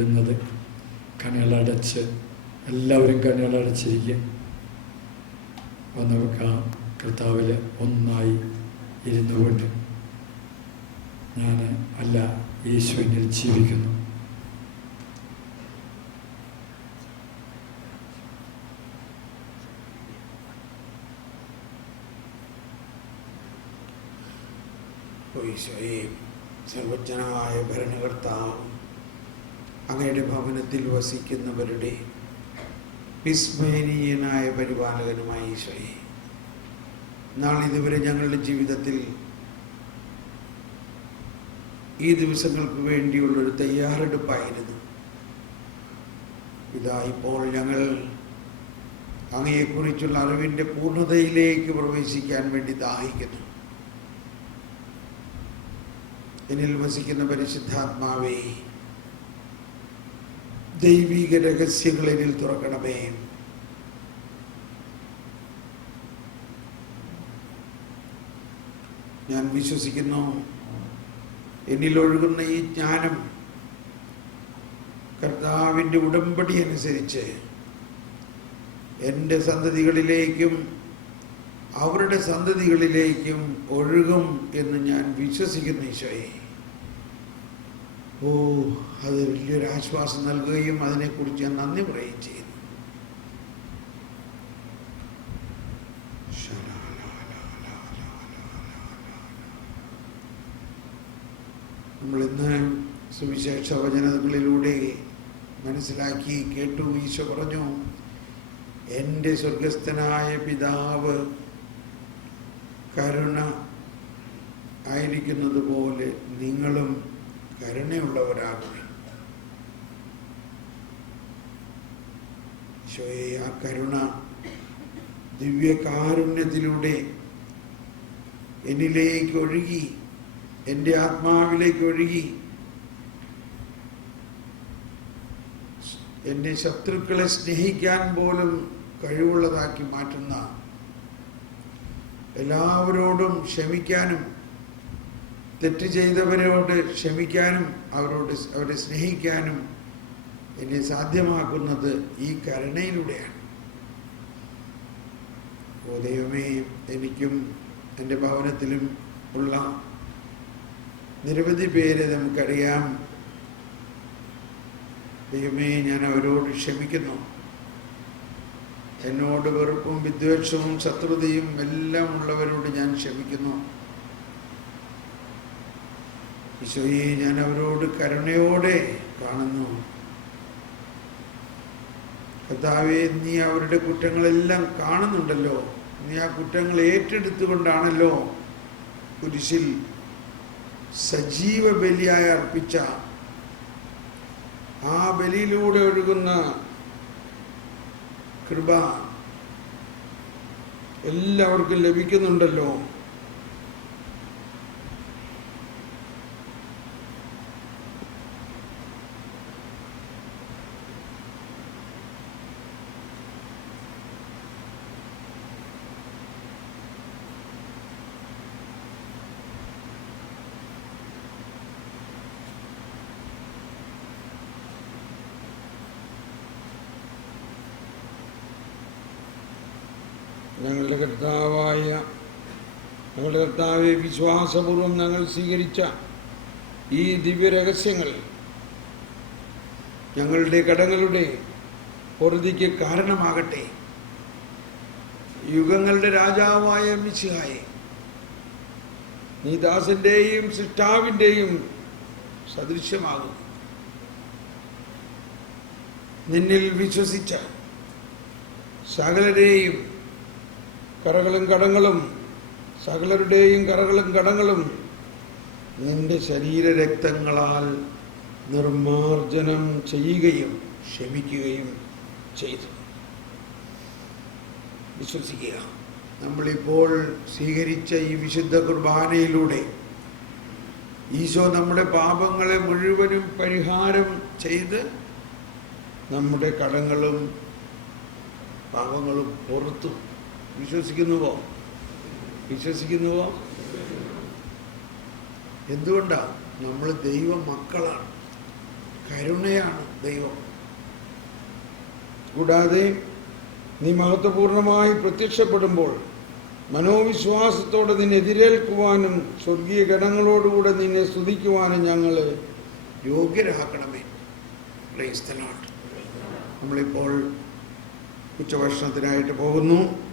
വരുന്നത്. കണ്ണുകളടച്ച് എല്ലാവരും കണ്ണുകളടച്ചിരിക്കുക. അപ്പോൾ നമുക്ക് ആ കർത്താവിൽ ഒന്നായി ഇരുന്നു കൊണ്ട് ഞാൻ അല്ല, യേശു എന്നിൽ ജീവിക്കുന്നു. ഈശോയെ, സർവജ്ഞനായ ഭരണകർത്താവ്, അങ്ങയുടെ ഭവനത്തിൽ വസിക്കുന്നവരുടെ വിസ്മരണീയനായ പരിപാലകനുമായ ഈശോയെ, നാളിതുവരെ ഞങ്ങളുടെ ജീവിതത്തിൽ ഈ ദിവസങ്ങൾക്ക് വേണ്ടിയുള്ളൊരു തയ്യാറെടുപ്പായിരുന്നു. ഇതാ ഇപ്പോൾ ഞങ്ങൾ അങ്ങയെക്കുറിച്ചുള്ള അറിവിൻ്റെ പൂർണ്ണതയിലേക്ക് പ്രവേശിക്കാൻ വേണ്ടി ദാഹിക്കുന്നു. എന്നിൽ വസിക്കുന്ന പരിശുദ്ധാത്മാവേ, ദൈവിക രഹസ്യങ്ങൾ എന്നിൽ തുറക്കണമേ. ഞാൻ വിശ്വസിക്കുന്നു, എന്നിൽ ഒഴുകുന്ന ഈ ജ്ഞാനം കർത്താവിൻ്റെ ഉടമ്പടി അനുസരിച്ച് എൻ്റെ സന്തതികളിലേക്കും അവരുടെ സന്തതികളിലേക്കും ഒഴുകും എന്ന് ഞാൻ വിശ്വസിക്കുന്നു. ഈശോയെ, അത് വലിയൊരു ആശ്വാസം നൽകുകയും അതിനെക്കുറിച്ച് ഞാൻ നന്ദി പറയുകയും ചെയ്യുന്നു. നമ്മളിന്ന് സുവിശേഷ വചനങ്ങളിലൂടെ മനസ്സിലാക്കി കേട്ടു. ഈശോ പറഞ്ഞു, എൻ്റെ സ്വർഗസ്ഥനായ പിതാവ് കരുണ ആയിരിക്കുന്നത് പോലെ നിങ്ങളും കരുണയുള്ളവരാകണം. ഈശോയെ, ആ കരുണ ദിവ്യകാരുണ്യത്തിലൂടെ എന്നിലേക്ക് ഒഴുകി, എൻ്റെ ആത്മാവിലേക്ക് ഒഴുകി, എൻ്റെ ശത്രുക്കളെ സ്നേഹിക്കാൻ പോലും കഴിവുള്ളതാക്കി മാറ്റുന്ന, എല്ലാവരോടും ക്ഷമിക്കാനും, തെറ്റ് ചെയ്തവരോട് ക്ഷമിക്കാനും, അവരെ സ്നേഹിക്കാനും എന്നെ സാധ്യമാക്കുന്നത് ഈ കരുണയിലൂടെയാണ്. ഓ ദൈവമേ, എനിക്കും എൻ്റെ ഭവനത്തിലും ഉള്ള നിരവധി പേരെ നമുക്കറിയാം. ദൈവമേ, ഞാൻ അവരോട് ക്ഷമിക്കുന്നു. എന്നോട് വെറുപ്പും വിദ്വേഷവും ശത്രുതയും എല്ലാം ഉള്ളവരോട് ഞാൻ ക്ഷമിക്കുന്നു. ഈശോയെ, ഞാൻ അവരോട് കരുണയോടെ കാണുന്നു. കർത്താവേ, നീ അവരുടെ കുറ്റങ്ങളെല്ലാം കാണുന്നുണ്ടല്ലോ. നീ ആ കുറ്റങ്ങൾ ഏറ്റെടുത്തുകൊണ്ടാണല്ലോ കുരിശിൽ സജീവ ബലിയായി അർപ്പിച്ച ആ ബലിയിലൂടെ ഒഴുകുന്ന കൃപ എല്ലാവർക്കും ലഭിക്കുന്നുണ്ടല്ലോ. ഞങ്ങളുടെ കർത്താവെ, വിശ്വാസപൂർവം ഞങ്ങൾ സ്വീകരിച്ച ഈ ദിവ്യരഹസ്യങ്ങൾ ഞങ്ങളുടെ കടങ്ങളുടെ പൊറുതിക്ക് കാരണമാകട്ടെ. യുഗങ്ങളുടെ രാജാവായ മിശിഹായെ, നീ ദാസന്റെയും സൃഷ്ടാവിൻ്റെയും സദൃശ്യമാകുന്നു. നിന്നിൽ വിശ്വസിച്ച സകലരെയും കറകളും കടങ്ങളും, സകലരുടെയും കറകളും കടങ്ങളും നിന്റെ ശരീരരക്തങ്ങളാൽ നിർമാർജനം ചെയ്യുകയും ക്ഷമിക്കുകയും ചെയ്തു. വിശ്വസിക്കുക. നമ്മളിപ്പോൾ സ്വീകരിച്ച ഈ വിശുദ്ധ കുർബാനയിലൂടെ ഈശോ നമ്മുടെ പാപങ്ങളെ മുഴുവനും പരിഹാരം ചെയ്ത് നമ്മുടെ കടങ്ങളും പാപങ്ങളും പുറത്തു. വിശ്വസിക്കുന്നുവോ? എന്തുകൊണ്ടാണ്? നമ്മൾ ദൈവ മക്കളാണ്. കരുണയാണ് ദൈവം. കൂടാതെ നീ മഹത്വപൂർണമായി പ്രത്യക്ഷപ്പെടുമ്പോൾ മനോവിശ്വാസത്തോടെ നിന്നെ എതിരേൽക്കുവാനും സ്വർഗീയ ഗണങ്ങളോടുകൂടെ നിന്നെ സ്തുതിക്കുവാനും ഞങ്ങൾ യോഗ്യരാക്കണമേ. Praise the Lord. നമ്മളിപ്പോൾ ഉച്ചഭക്ഷണത്തിനായിട്ട് പോകുന്നു.